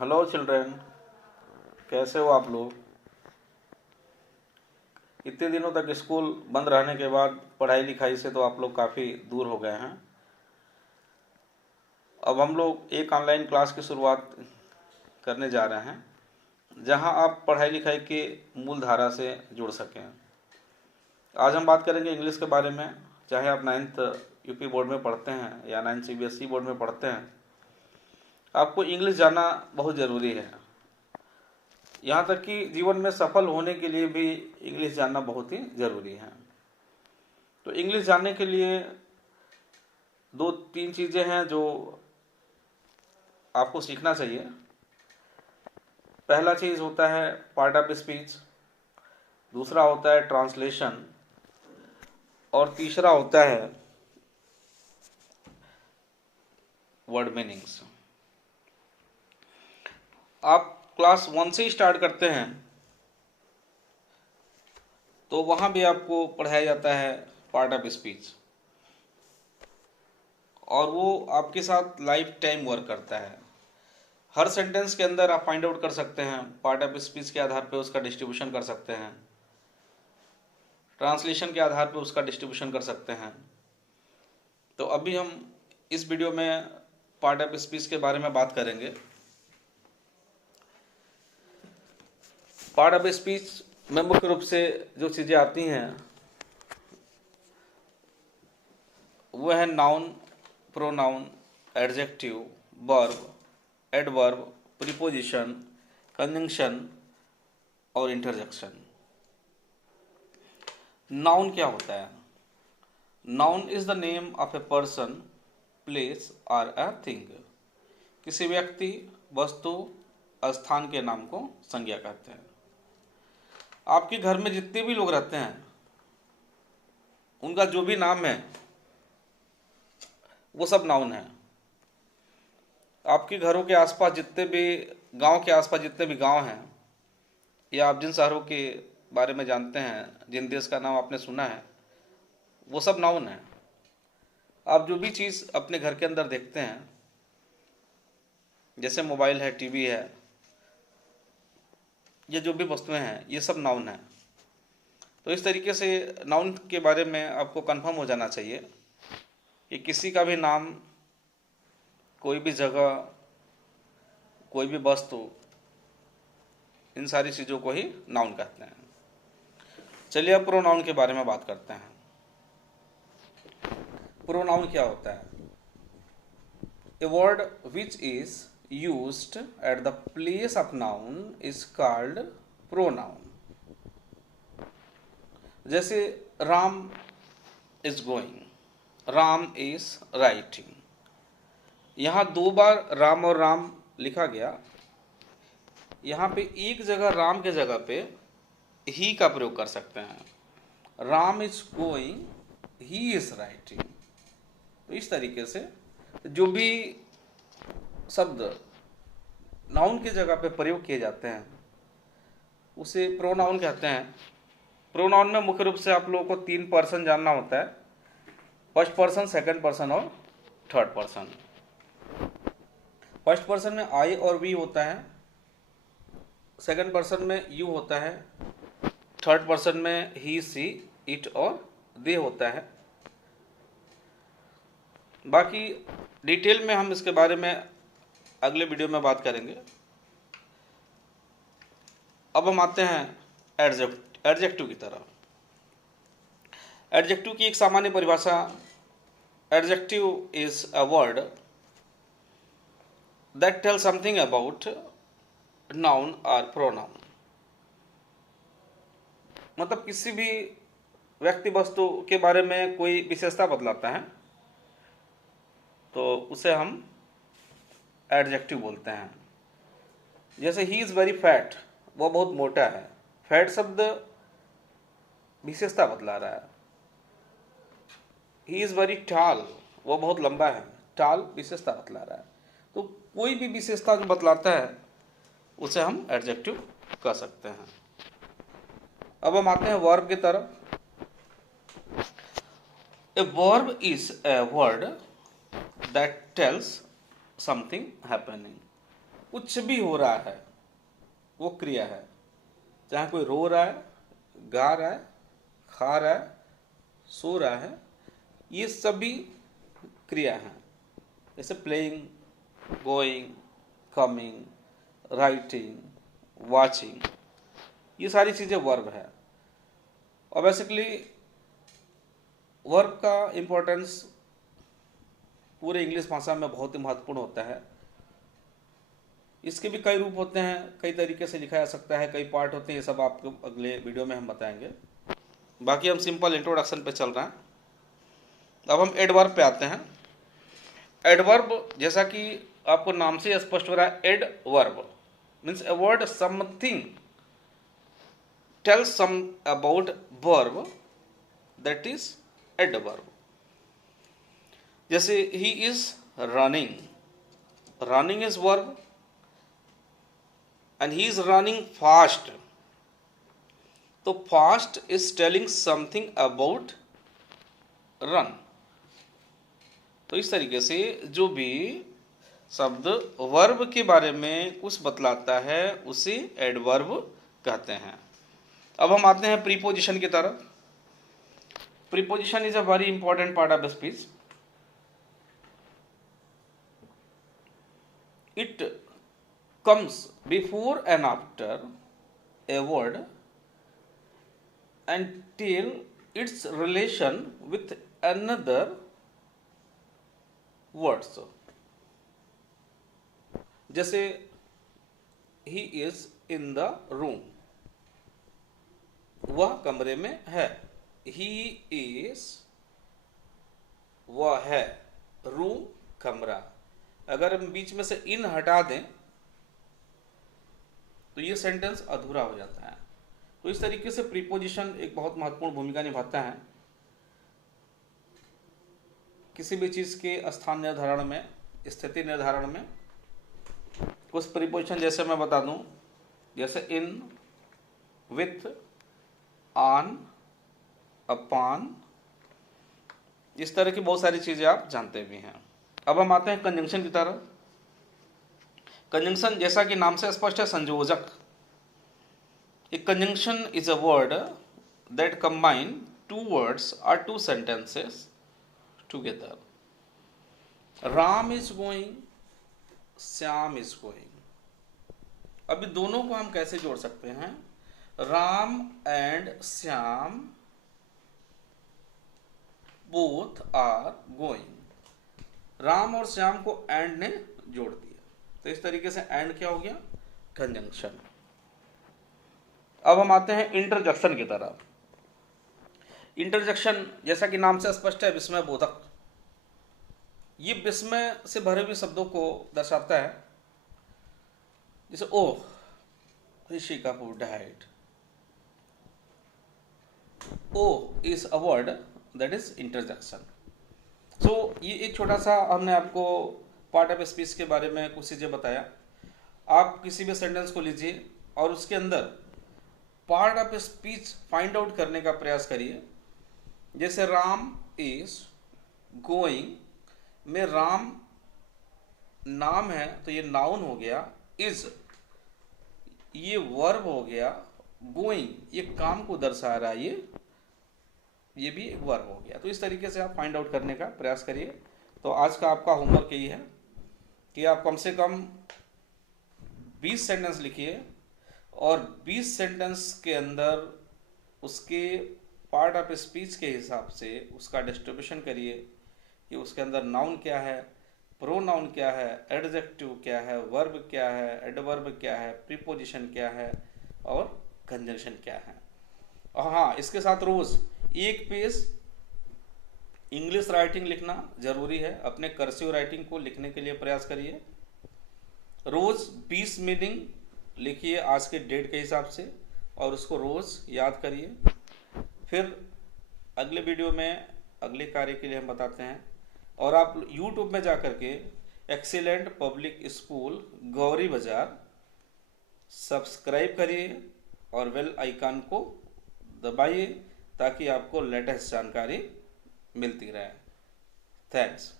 Hello children, कैसे हो आप लोग। इतने दिनों तक स्कूल बंद रहने के बाद पढ़ाई लिखाई से तो आप लोग काफ़ी दूर हो गए हैं। अब हम लोग एक ऑनलाइन क्लास की शुरुआत करने जा रहे हैं जहां आप पढ़ाई लिखाई के मूल धारा से जुड़ सकें। आज हम बात करेंगे इंग्लिश के बारे में। चाहे आप 9th यूपी बोर्ड में पढ़ते हैं या 9th सीबीएसई बोर्ड में पढ़ते हैं, आपको इंग्लिश जानना बहुत ज़रूरी है। यहाँ तक कि जीवन में सफल होने के लिए भी इंग्लिश जानना बहुत ही ज़रूरी है। तो इंग्लिश जानने के लिए दो तीन चीज़ें हैं जो आपको सीखना चाहिए। पहला चीज़ होता है पार्ट ऑफ स्पीच, दूसरा होता है ट्रांसलेशन, और तीसरा होता है वर्ड मीनिंग्स। आप क्लास 1 से स्टार्ट करते हैं तो वहाँ भी आपको पढ़ाया जाता है पार्ट ऑफ स्पीच, और वो आपके साथ लाइफ टाइम वर्क करता है। हर सेंटेंस के अंदर आप फाइंड आउट कर सकते हैं, पार्ट ऑफ स्पीच के आधार पे उसका डिस्ट्रीब्यूशन कर सकते हैं, ट्रांसलेशन के आधार पे उसका डिस्ट्रीब्यूशन कर सकते हैं। तो अभी हम इस वीडियो में पार्ट ऑफ स्पीच के बारे में बात करेंगे। पार्ट ऑफ स्पीच में मुख्य रूप से जो चीज़ें आती हैं वो है noun, pronoun, adjective, verb, adverb, preposition, conjunction और इंटरजेक्शन। नाउन क्या होता है? Noun is the name of a person, place और अ थिंग। किसी व्यक्ति, वस्तु, स्थान के नाम को संज्ञा कहते हैं। आपके घर में जितने भी लोग रहते हैं उनका जो भी नाम है वो सब नाउन है। आपके घरों के आसपास जितने भी गांव के आसपास जितने भी गांव हैं, या आप जिन शहरों के बारे में जानते हैं, जिन देश का नाम आपने सुना है, वो सब नाउन है। आप जो भी चीज़ अपने घर के अंदर देखते हैं, जैसे मोबाइल है, टीवी है, ये जो भी वस्तुएं हैं, ये सब नाउन है। तो इस तरीके से नाउन के बारे में आपको कंफर्म हो जाना चाहिए कि किसी का भी नाम, कोई भी जगह, कोई भी वस्तु, इन सारी चीज़ों को ही नाउन कहते हैं। चलिए अब प्रोनाउन के बारे में बात करते हैं। प्रोनाउन क्या होता है? A word which is used at the place of noun is called pronoun. जैसे Ram is going, Ram is writing. यहाँ 2 बार राम और राम लिखा गया। यहाँ पे एक जगह राम के जगह पे ही का प्रयोग कर सकते हैं। Ram is going, he is writing. तो इस तरीके से जो भी शब्द नाउन की जगह पे प्रयोग किए जाते हैं उसे प्रोनाउन कहते हैं। प्रोनाउन में मुख्य रूप से आप लोगों को 3 पर्सन जानना होता है, फर्स्ट पर्सन, सेकंड पर्सन और थर्ड पर्सन। फर्स्ट पर्सन में आई और वी होता है, सेकंड पर्सन में यू होता है, थर्ड पर्सन में ही, सी, इट और दे होता है। बाकी डिटेल में हम इसके बारे में अगले वीडियो में बात करेंगे। अब हम आते हैं एडजेक्टिव की तरफ। एडजेक्टिव की एक सामान्य परिभाषा, adjective is a word that tell something about noun और प्रोनाउन। मतलब किसी भी व्यक्ति, वस्तु के बारे में कोई विशेषता बतलाता है तो उसे हम एडजेक्टिव बोलते हैं। जैसे ही इज़ वेरी फैट, वो बहुत मोटा है। फैट शब्द विशेषता बतला रहा है। ही इज़ वेरी टॉल, वो बहुत लंबा है। टॉल विशेषता बतला रहा है। तो कोई भी विशेषता जो बतलाता है उसे हम एडजेक्टिव कह सकते हैं। अब हम आते हैं वर्ब की तरफ। A verb is a word that tells something happening. कुछ भी हो रहा है वो क्रिया है, चाहे कोई रो रहा है, गा रहा है, खा रहा है, सो रहा है, ये सभी क्रिया हैं। जैसे playing, going, coming, writing, watching, ये सारी चीज़ें वर्ब है। और बेसिकली वर्ब का इम्पोर्टेंस पूरे इंग्लिश भाषा में बहुत ही महत्वपूर्ण होता है। इसके भी कई रूप होते हैं, कई तरीके से लिखा जा सकता है, कई पार्ट होते हैं, ये सब आपको अगले वीडियो में हम बताएंगे। बाकी हम सिंपल इंट्रोडक्शन पे चल रहे हैं। अब हम एडवर्ब पे आते हैं। एडवर्ब जैसा कि आपको नाम से स्पष्ट हो रहा है, adverb means a word something tells some about verb, that is adverb। जैसे he is running, running is verb and he is running fast, तो fast is telling something about run। तो इस तरीके से जो भी शब्द वर्ब के बारे में कुछ बतलाता है उसे एडवर्ब कहते हैं। अब हम आते हैं प्रीपोजिशन की तरफ। Preposition is a very important part of speech. It comes before and after a word and tell its relation with another words. जैसे he is in the room, वह कमरे में है। ही इज, वह है, रूम कमरा। अगर हम बीच में से इन हटा दें तो ये सेंटेंस अधूरा हो जाता है। तो इस तरीके से प्रीपोजिशन एक बहुत महत्वपूर्ण भूमिका निभाता है किसी भी चीज के स्थान निर्धारण में, स्थिति निर्धारण में। कुछ प्रीपोजिशन जैसे मैं बता दूं, जैसे इन, विथ, ऑन, अपॉन, इस तरह की बहुत सारी चीजें आप जानते भी हैं। अब हम आते हैं कंजंक्शन की तरफ। कंजंक्शन जैसा कि नाम से स्पष्ट है, संयोजक। A conjunction is a word that combine two words और two sentences together. Ram is going, Shyam is going. अभी दोनों को हम कैसे जोड़ सकते हैं? Ram and Shyam both are going. Ram और श्याम को एंड ने जोड़ दिया, तो इस तरीके से एंड क्या हो गया? कंजंक्शन। अब हम आते हैं इंटरजेक्शन की तरफ। इंटरजेक्शन जैसा कि नाम से स्पष्ट है, विस्मय बोधक। ये विस्मय से भरे हुए शब्दों को दर्शाता है। जैसे oh, Rishi Kapoor died. Oh is a word that is interjection. So ये एक छोटा सा हमने आपको पार्ट ऑफ स्पीच के बारे में कुछ चीजें बताया। आप किसी भी सेंटेंस को लीजिए और उसके अंदर part of speech find out करने का प्रयास करिए। जैसे राम इज गोइंग में राम नाम है तो ये नाउन हो गया, इज ये वर्ब हो गया, गोइंग ये काम को दर्शा रहा है, ये भी एक वर्ब हो गया। तो इस तरीके से आप फाइंड आउट करने का प्रयास करिए। तो आज का आपका होमवर्क यही है कि आप कम से कम 20 सेंटेंस लिखिए और 20 सेंटेंस के अंदर उसके पार्ट ऑफ स्पीच के हिसाब से उसका डिस्ट्रीब्यूशन करिए कि उसके अंदर नाउन क्या है, प्रोनाउन क्या है, एडजेक्टिव क्या है, वर्ब क्या है, एडवर्ब क्या है, प्रीपोजिशन क्या है और कंजंक्शन क्या है। और हाँ, इसके साथ रोज एक पेज इंग्लिश राइटिंग लिखना जरूरी है। अपने कर्सिव राइटिंग को लिखने के लिए प्रयास करिए। रोज 20 मीनिंग लिखिए आज के डेट के हिसाब से और उसको रोज याद करिए। फिर अगले वीडियो में अगले कार्य के लिए हम बताते हैं। और आप YouTube में जाकर के एक्सीलेंट पब्लिक स्कूल गौरी बाजार सब्सक्राइब करिए और बेल आइकन को दबाइए ताकि आपको लेटेस्ट जानकारी मिलती रहे। थैंक्स।